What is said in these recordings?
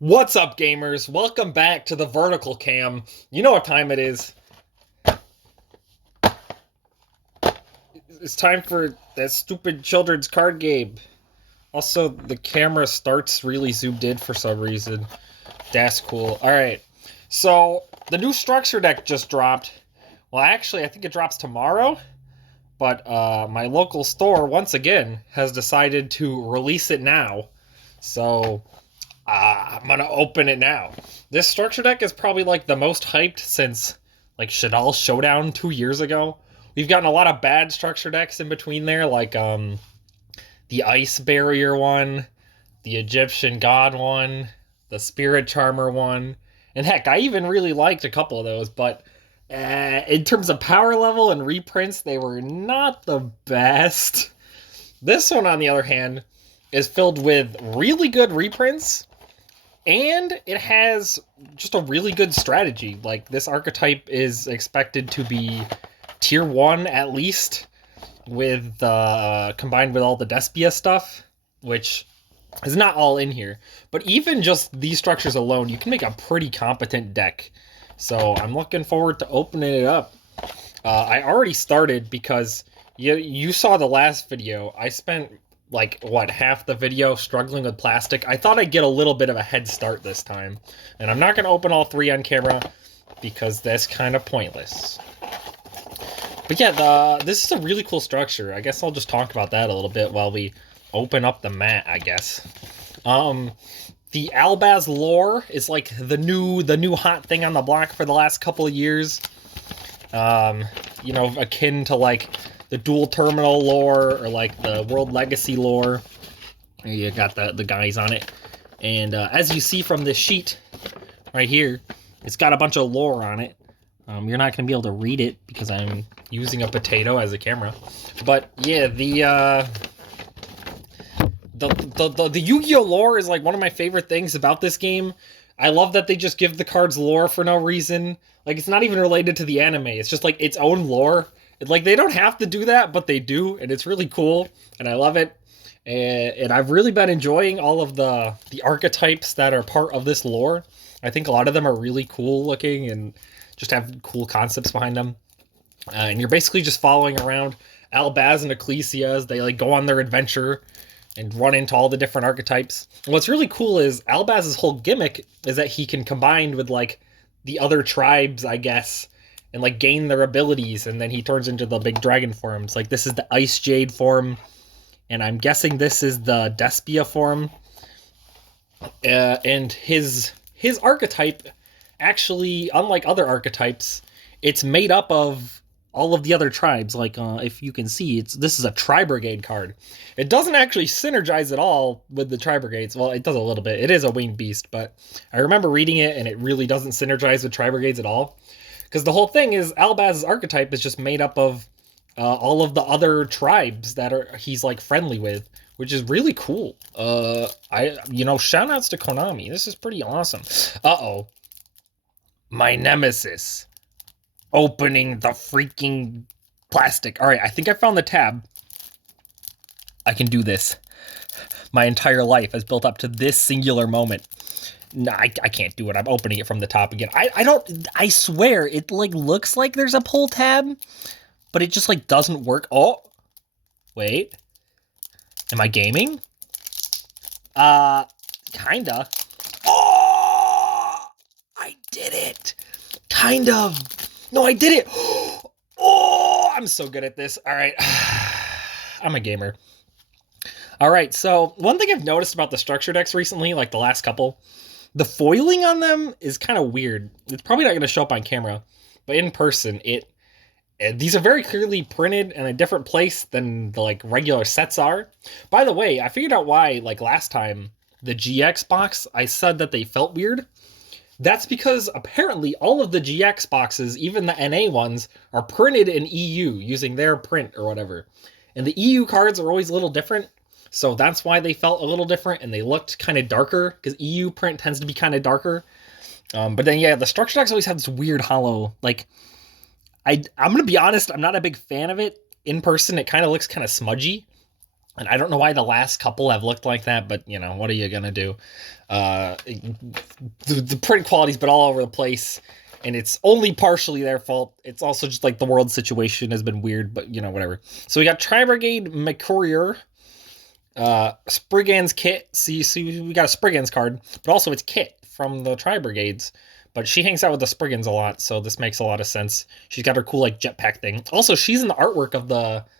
What's up, gamers? Welcome back to the vertical cam. You know what time it is. It's time for that stupid children's card game. Also, the camera starts really zoomed in for some reason. That's cool. Alright, so the new structure deck just dropped. Well, actually, I think it drops tomorrow. But my local store, once again, has decided to release it now. So I'm gonna open it now. This structure deck is probably like the most hyped since like Shadal Showdown 2 years ago. We've gotten a lot of bad structure decks in between there, like the Ice Barrier one, the Egyptian God one, the Spirit Charmer one, and heck, I even really liked a couple of those. But in terms of power level and reprints, they were not the best. This one, on the other hand, is filled with really good reprints. And it has just a really good strategy. Like, this archetype is expected to be tier 1 at least, with combined with all the Despia stuff, which is not all in here. But even just these structures alone, you can make a pretty competent deck. So I'm looking forward to opening it up. I already started because you saw the last video. I spent like half the video struggling with plastic. I thought I'd get a little bit of a head start this time, and I'm not going to open all three on camera because that's kind of pointless. But yeah, this is a really cool structure. I guess I'll just talk about that a little bit while we open up the mat, I guess. The Albaz lore is like the new hot thing on the block for the last couple of years. You know, akin to like the dual terminal lore or like the world legacy lore. You got the guys on it. And as you see from this sheet right here, it's got a bunch of lore on it. You're not going to be able to read it because I'm using a potato as a camera. But yeah, the Yu-Gi-Oh lore is like one of my favorite things about this game. I love that they just give the cards lore for no reason. Like, it's not even related to the anime. It's just like its own lore. Like, they don't have to do that, but they do, and it's really cool, and I love it. And I've really been enjoying all of the archetypes that are part of this lore. I think a lot of them are really cool looking and just have cool concepts behind them. And you're basically just following around Albaz and Ecclesia as they like go on their adventure and run into all the different archetypes. And what's really cool is Albaz's whole gimmick is that he can combine with like the other tribes, I guess, and like gain their abilities, and then he turns into the big dragon forms. Like, this is the Ice Jade form, and I'm guessing this is the Despia form. And his archetype, actually, unlike other archetypes, it's made up of all of the other tribes. Like, if you can see, this is a Tri-Brigade card. It doesn't actually synergize at all with the Tri-Brigades. Well, it does a little bit. It is a winged beast, but I remember reading it, and it really doesn't synergize with Tri-Brigades at all. Because the whole thing is, Albaz's archetype is just made up of all of the other tribes that he's like friendly with, which is really cool. Shout outs to Konami. This is pretty awesome. Uh-oh. My nemesis. Opening the freaking plastic. All right, I think I found the tab. I can do this. My entire life has built up to this singular moment. No, I can't do it. I'm opening it from the top again. I swear, it like looks like there's a pull tab, but it just like doesn't work. Oh, wait. Am I gaming? Kinda. Oh, I did it. Kind of. No, I did it. Oh, I'm so good at this. All right. I'm a gamer. All right, so one thing I've noticed about the structure decks recently, like the last couple, the foiling on them is kind of weird. It's probably not going to show up on camera, but in person, these are very clearly printed in a different place than the like regular sets are. By the way, I figured out why, like last time, the GX box, I said that they felt weird. That's because apparently all of the GX boxes, even the NA ones, are printed in EU using their print or whatever. And the EU cards are always a little different. So that's why they felt a little different, and they looked kind of darker, because EU print tends to be kind of darker. But then, yeah, the structure decks always have this weird hollow. Like, I'm going to be honest, I'm not a big fan of it. In person, it kind of looks kind of smudgy. And I don't know why the last couple have looked like that, but what are you gonna do? The print quality's been all over the place, and it's only partially their fault. It's also just like the world situation has been weird, but whatever. So we got Tri-Brigade McCourier, Spriggan's kit. See, we got a Spriggan's card, but also it's kit from the Tri-Brigades. But she hangs out with the Spriggans a lot, so this makes a lot of sense. She's got her cool like jetpack thing. Also, she's in the artwork of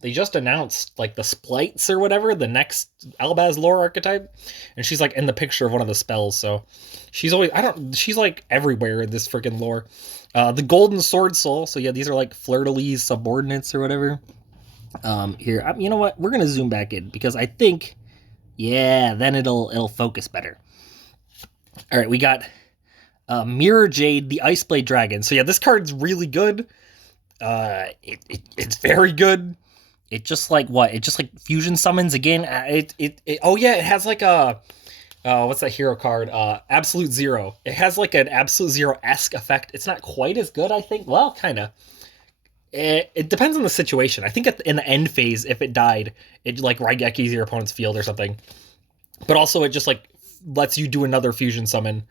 they just announced like the Splites or whatever, the next Albaz lore archetype, and she's like in the picture of one of the spells. So she's always she's like everywhere in this freaking lore. The Golden Sword Soul. So yeah, these are like Fleur-de-Lis subordinates or whatever. Here, you know what? We're gonna zoom back in because I think, yeah, then it'll focus better. All right, we got Mirror Jade, the Ice Blade Dragon. So yeah, this card's really good. It's very good. It just like what? It just like fusion summons again. Oh yeah, it has like a what's that hero card? Absolute Zero. It has like an Absolute Zero-esque effect. It's not quite as good, I think. Well, kind of. It depends on the situation. I think in the end phase, if it died, it like Raigekis your opponent's field or something. But also, it just like lets you do another fusion summon.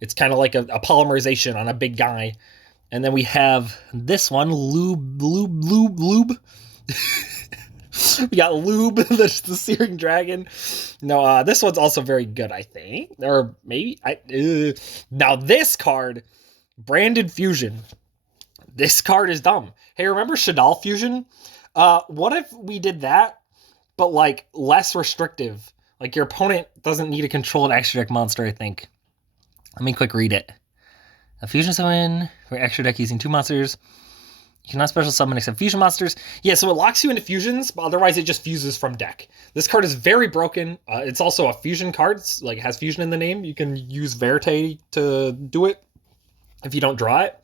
It's kind of like a polymerization on a big guy. And then we have this one, Lube. We got Lube, the Searing Dragon. No, this one's also very good, I think. Or maybe Now this card, Branded Fusion. This card is dumb. Hey, remember Shadal Fusion? What if we did that, but like less restrictive? Like your opponent doesn't need to control an extra deck monster, I think. Let me quick read it. A fusion summon for extra deck using 2 monsters. You cannot special summon except fusion monsters. Yeah, so it locks you into fusions, but otherwise it just fuses from deck. This card is very broken. It's also a fusion card. It's, like, has fusion in the name. You can use Verte to do it if you don't draw it.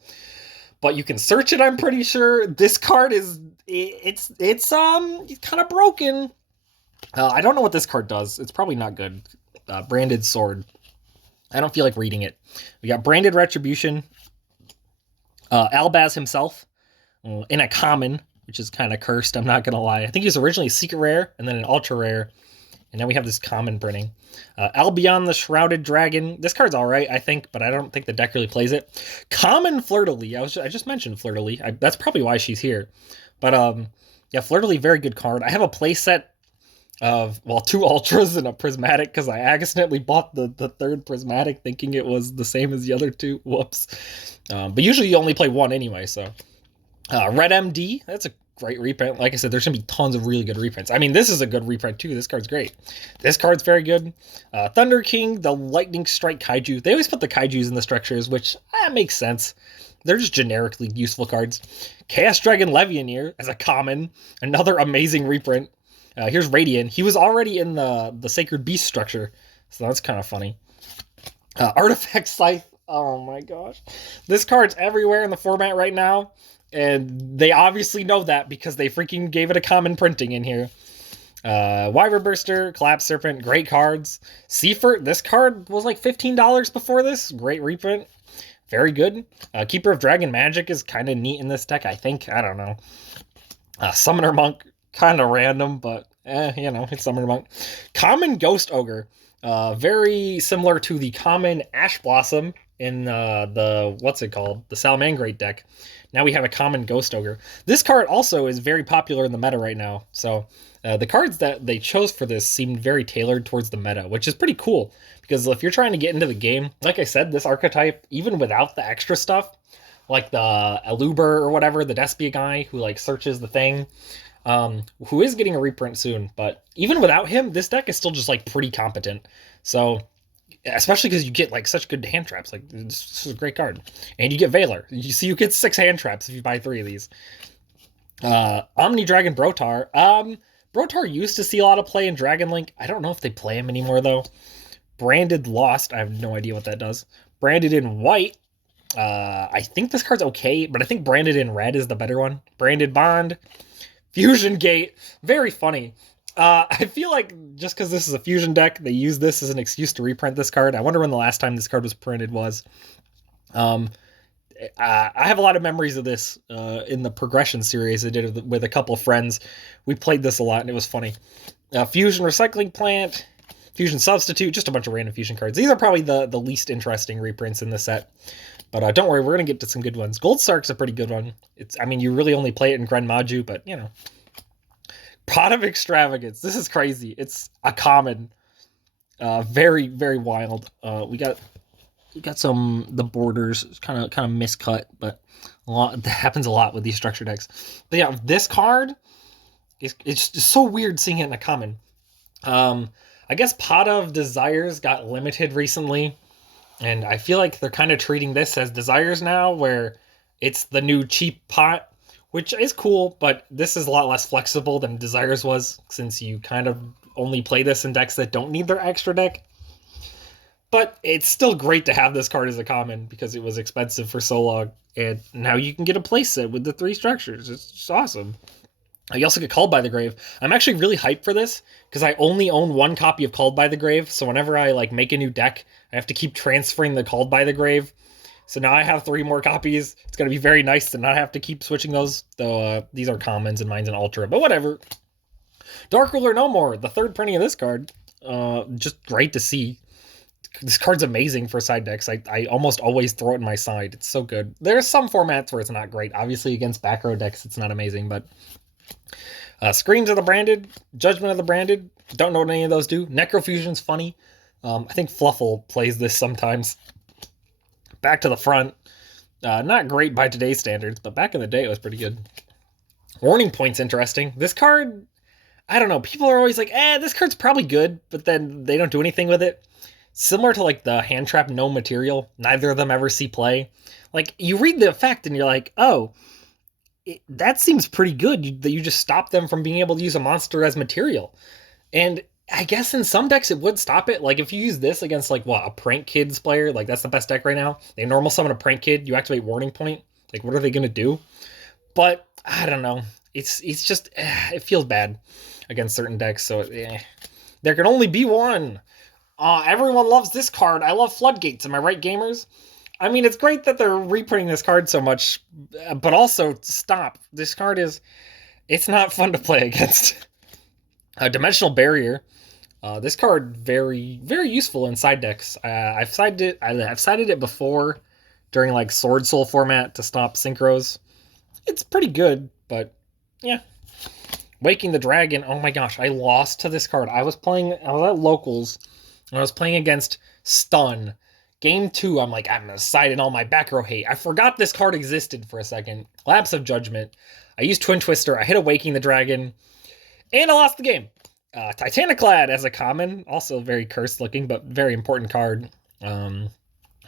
But you can search it, I'm pretty sure. This card is it's kind of broken. I don't know what this card does. It's probably not good. Branded Sword. I don't feel like reading it. We got Branded Retribution. Albaz himself in a common, which is kind of cursed, I'm not going to lie. I think he was originally a secret rare and then an ultra rare. And now we have this common printing. Albion the Shrouded Dragon. This card's all right, I think, but I don't think the deck really plays it. Common Fleur-de-Lis. I just mentioned Fleur-de-Lis. That's probably why she's here. But yeah, Fleur-de-Lis, very good card. I have a playset of, well, 2 ultras and a prismatic because I accidentally bought the third prismatic thinking it was the same as the other 2. Whoops. But usually you only play 1 anyway, so. Red MD, that's a great reprint. Like I said, there's going to be tons of really good reprints. I mean, this is a good reprint too. This card's great. This card's very good. Thunder King, the Lightning Strike Kaiju. They always put the Kaijus in the structures, which makes sense. They're just generically useful cards. Chaos Dragon Levianeer as a common. Another amazing reprint. Here's Radiant. He was already in the Sacred Beast structure, so that's kind of funny. Artifact Scythe. Oh my gosh. This card's everywhere in the format right now, and they obviously know that because they freaking gave it a common printing in here. Wyvern Burster, Collapse Serpent, great cards. Seifert, this card was like $15 before this. Great reprint. Very good. Keeper of Dragon Magic is kind of neat in this deck, I think. I don't know. Summoner Monk, kind of random, but it's Summoner Monk. Common Ghost Ogre. Very similar to the common Ash Blossom in the, what's it called? The Salamangreat deck. Now we have a common Ghost Ogre. This card also is very popular in the meta right now. So the cards that they chose for this seemed very tailored towards the meta, which is pretty cool. Because if you're trying to get into the game, like I said, this archetype, even without the extra stuff, like the Aluber or whatever, the Despia guy who like searches the thing, who is getting a reprint soon, but even without him, this deck is still just like pretty competent. So, especially because you get like such good hand traps, like this is a great card, and you get Valor. You get 6 hand traps if you buy 3 of these. Omni Dragon Brotar. Brotar used to see a lot of play in Dragon Link. I don't know if they play him anymore though. Branded Lost. I have no idea what that does. Branded in White. I think this card's okay, but I think Branded in Red is the better one. Branded Bond. Fusion Gate. Very funny. I feel like just because this is a fusion deck, they use this as an excuse to reprint this card. I wonder when the last time this card was printed was. I have a lot of memories of this in the Progression series I did with a couple of friends. We played this a lot, and it was funny. Fusion Recycling Plant, Fusion Substitute, just a bunch of random fusion cards. These are probably the least interesting reprints in this set. But don't worry, we're going to get to some good ones. Gold Sark's a pretty good one. I mean, you really only play it in Gren Maju, but, you know. Pot of Extravagance. This is crazy. It's a common. Very, very wild. We got the borders kind of miscut, but that happens a lot with these structure decks. But yeah, this card, it's just so weird seeing it in a common. I guess Pot of Desires got limited recently. And I feel like they're kind of treating this as Desires now, where it's the new cheap pot, which is cool, but this is a lot less flexible than Desires was, since you kind of only play this in decks that don't need their extra deck. But it's still great to have this card as a common, because it was expensive for so long, and now you can get a playset with the 3 structures. It's just awesome. You also get Called by the Grave. I'm actually really hyped for this, because I only own 1 copy of Called by the Grave, so whenever I make a new deck, I have to keep transferring the Called by the Grave. So now I have 3 more copies. It's going to be very nice to not have to keep switching those, though these are commons and mine's an ultra, but whatever. Dark Ruler No More, the 3rd printing of this card. Just great to see. This card's amazing for side decks. I almost always throw it in my side. It's so good. There's some formats where it's not great. Obviously, against back row decks, it's not amazing, but... Screams of the Branded, Judgment of the Branded. Don't know what any of those do. Necrofusion's funny. I think Fluffle plays this sometimes. Back to the Front. Not great by today's standards, but back in the day it was pretty good. Warning Point's interesting. This card, I don't know. People are always like, this card's probably good, but then they don't do anything with it. Similar to the Hand Trap No Material. Neither of them ever see play. You read the effect and you're like, oh, that seems pretty good, that you just stop them from being able to use a monster as material. And I guess in some decks it would stop it. If you use this against a Prank Kids player, that's the best deck right now. They normal summon a Prank Kid, you activate Warning Point. What are they gonna do? But I don't know. It's just it feels bad against certain decks. So there can only be one. Everyone loves this card. I love Floodgates. Am I right, gamers? I mean, it's great that they're reprinting this card so much, but also, stop. This card it's not fun to play against. Dimensional Barrier. This card, very, very useful in side decks. I've sided it before during, Sword Soul format to stop synchros. It's pretty good, but, yeah. Waking the Dragon. Oh my gosh, I lost to this card. I was at Locals, and I was playing against Stun. Game 2, I'm going to side in all my back row hate. I forgot this card existed for a second. Lapse of Judgment. I used Twin Twister. I hit a Waking the Dragon. And I lost the game. Titaniclad as a common. Also very cursed looking, but very important card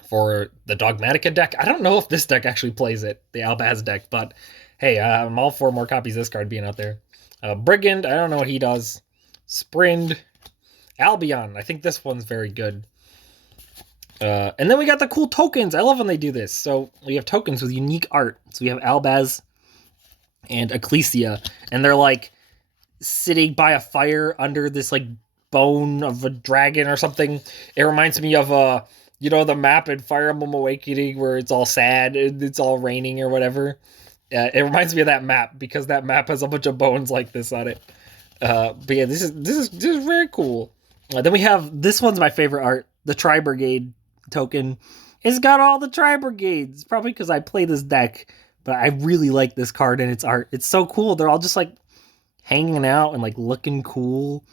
for the Dogmatica deck. I don't know if this deck actually plays it, the Albaz deck, but hey, I'm all for more copies of this card being out there. Brigand, I don't know what he does. Sprind. Albion. I think this one's very good. And then we got the cool tokens. I love when they do this. So we have tokens with unique art. So we have Albaz and Ecclesia, and they're sitting by a fire under this bone of a dragon or something. It reminds me of the map in Fire Emblem Awakening where it's all sad and it's all raining or whatever. It reminds me of that map because that map has a bunch of bones like this on it. But yeah, this is very cool. Then we have, this one's my favorite art, the Tri-Brigade token. It's got all the Tri-Brigades, probably because I play this deck, but I really like this card and its art. It's so cool. They're all just hanging out and looking cool.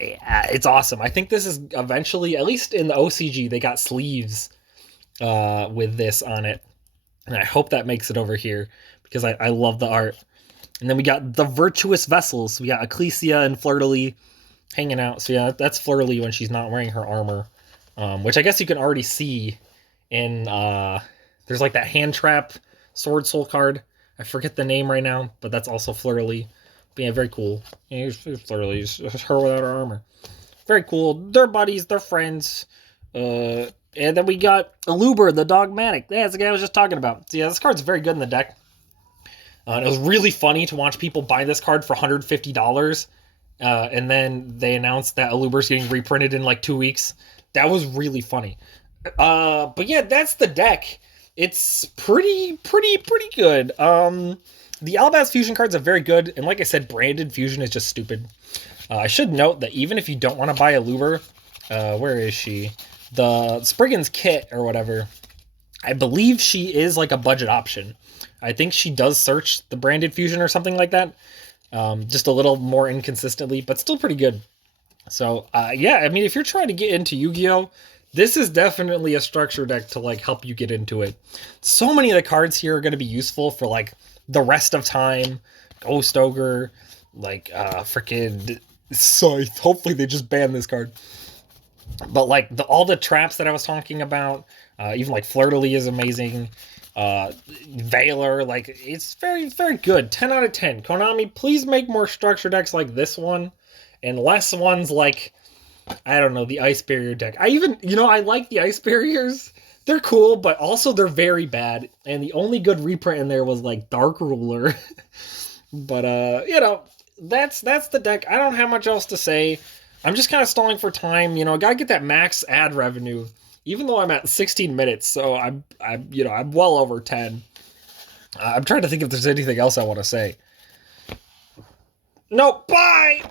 Yeah, it's awesome. I think this is eventually, at least in the OCG, they got sleeves with this on it. And I hope that makes it over here because I love the art. And then we got the Virtuous Vessels. We got Ecclesia and Fleur-de-Lis hanging out. So yeah, that's Fleur-de-Lis when she's not wearing her armor. Which I guess you can already see in, there's that Hand Trap Sword Soul card. I forget the name right now, but that's also Fleur-de-Lis. But yeah, very cool. Yeah, here's Fleur-de-Lis, her without her armor. Very cool. They're buddies, they're friends. And then we got Aluber, the Dogmatic. Yeah, that's the guy I was just talking about. So yeah, this card's very good in the deck. And it was really funny to watch people buy this card for $150. And then they announced that Aluber's getting reprinted in 2 weeks. That was really funny. But yeah, that's the deck. It's pretty good. The Albaz fusion cards are very good. And like I said, branded fusion is just stupid. I should note that even if you don't want to buy a Luber, where is she? The Spriggan's kit or whatever, I believe she is like a budget option. I think she does search the branded fusion or something like that. Just a little more inconsistently, but still pretty good. So, yeah, I mean, if you're trying to get into Yu-Gi-Oh!, this is definitely a structure deck to, like, help you get into it. So many of the cards here are going to be useful for, like, the rest of time, Ghost Ogre, like, freaking Scythe. Hopefully they just ban this card. But, like, all the traps that I was talking about, even, like, Fleur-de-Lis is amazing. Valor, like, it's very, very good. 10 out of 10. Konami, please make more structure decks like this one, and less ones like, I don't know, the Ice Barrier deck. I even, I like the Ice Barriers. They're cool, but also they're very bad. And the only good reprint in there was like Dark Ruler. But that's the deck. I don't have much else to say. I'm just kind of stalling for time. Gotta get that max ad revenue. Even though I'm at 16 minutes, so I'm well over 10. I'm trying to think if there's anything else I want to say. No, bye.